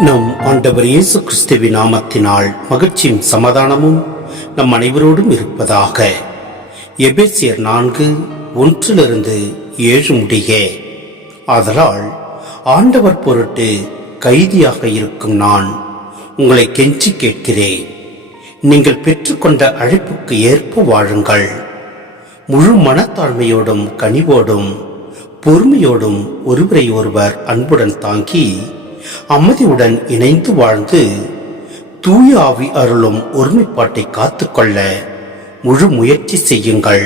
நம் ஆண்டவர் இயேசு கிறிஸ்துவின் நாமத்தினால் மகிழ்ச்சியும் சமாதானமும் நம் அனைவரோடும் இருப்பதாக. எபேசியர் நான்கு ஒன்றிலிருந்து ஏழு முடிய. ஆதலால் ஆண்டவர் பொருட்டு கைதியாக இருக்கும் நான் உங்களை கெஞ்சி கேட்கிறேன். நீங்கள் பெற்றுக்கொண்ட அழைப்புக்கு ஏற்ப வாழுங்கள். முழு மனத்தாழ்மையோடும் கனிவோடும் பொறுமையோடும் ஒருவரை ஒருவர் அன்புடன் தாங்கி அமைதியுடன் இணைந்து வாழ்ந்து தூய ஆவி அருளும் ஒருமைப்பாட்டை காத்துக்கொள்ள முழு முயற்சி செய்யுங்கள்.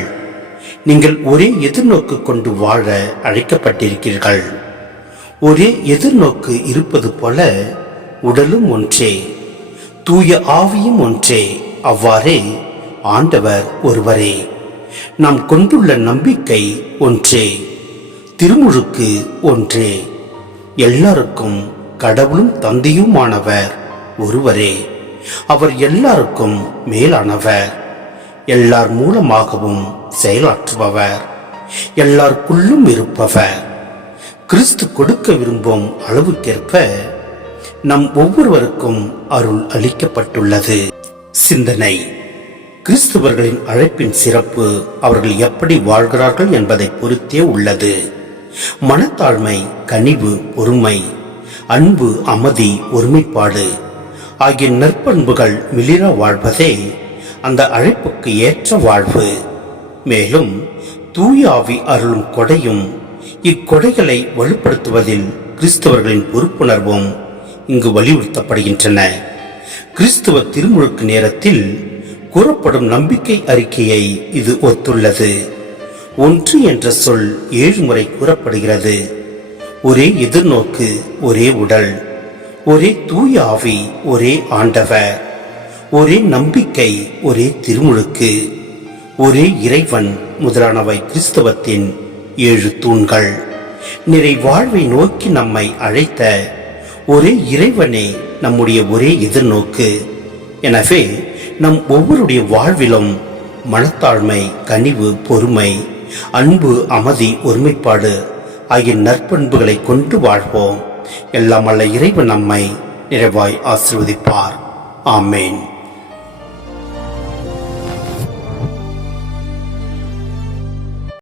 நீங்கள் ஒரே எதிர்நோக்கு கொண்டு வாழ அழைக்கப்பட்டிருக்கிறீர்கள். ஒரே எதிர்நோக்கு இருப்பது போல உடலும் ஒன்றே தூய ஆவியும் ஒன்றே. அவ்வாறே ஆண்டவர் ஒருவரே நாம் கொண்டுள்ள நம்பிக்கை ஒன்றே திருமுழுக்கு ஒன்றே. எல்லாருக்கும் கடவுளும் தந்தையுமானவர் ஒருவரே. அவர் எல்லாருக்கும் மேலானவர். எல்லார் மூலமாகவும் செயலாற்றுபவர். எல்லாருக்குள்ளும் இருப்பவர். கிறிஸ்து கொடுக்க விரும்பும் அளவுக்கேற்ப நம் ஒவ்வொருவருக்கும் அருள் அளிக்கப்பட்டுள்ளது. சிந்தனை. கிறிஸ்துவர்களின் அழைப்பின் சிறப்பு அவர்கள் எப்படி வாழ்கிறார்கள் என்பதை பொறுத்தே உள்ளது. மனத்தாழ்மை கனிவு பொறுமை அன்பு அமைதி ஒருமைப்பாடு ஆகிய நற்பண்புகள் மிளிர வாழ்வதே அந்த அழைப்புக்கு ஏற்ற வாழ்வு. மேலும் தூயாவி அருளும் கொடையும் இக்கொடைகளை வலுப்படுத்துவதில் கிறிஸ்தவர்களின் பொறுப்புணர்வும் இங்கு வலியுறுத்தப்படுகின்றன. கிறிஸ்துவ திருமுழுக்கு நேரத்தில் கூறப்படும் நம்பிக்கை அறிக்கையை இது ஒத்துள்ளது. ஒன்று என்ற சொல் ஏழு முறை கூறப்படுகிறது. ஒரே எதிர்நோக்கு ஒரே உடல். ஒரே தூய ஆவி ஒரே ஆண்டவர். ஒரே நம்பிக்கை ஒரே திருமுழுக்கு. ஒரே இறைவன் முதலானவை கிறிஸ்தவத்தின் ஏழு தூண்கள். நிறை வாழ்வை நோக்கி நம்மை அழைத்த ஒரே இறைவனே நம்முடைய ஒரே எதிர்நோக்கு. எனவே நம் ஒவ்வொருடைய வாழ்விலும் மனத்தாழ்மை கனிவு பொறுமை அன்பு அமைதி ஒருமைப்பாடு ஆகிய நற்பண்புகளை கொண்டு வாழ்வோம். எல்லாம் அல்ல இறைவன் நம்மை நிறைவாய் ஆசிர்வதிப்பார். ஆமேன்.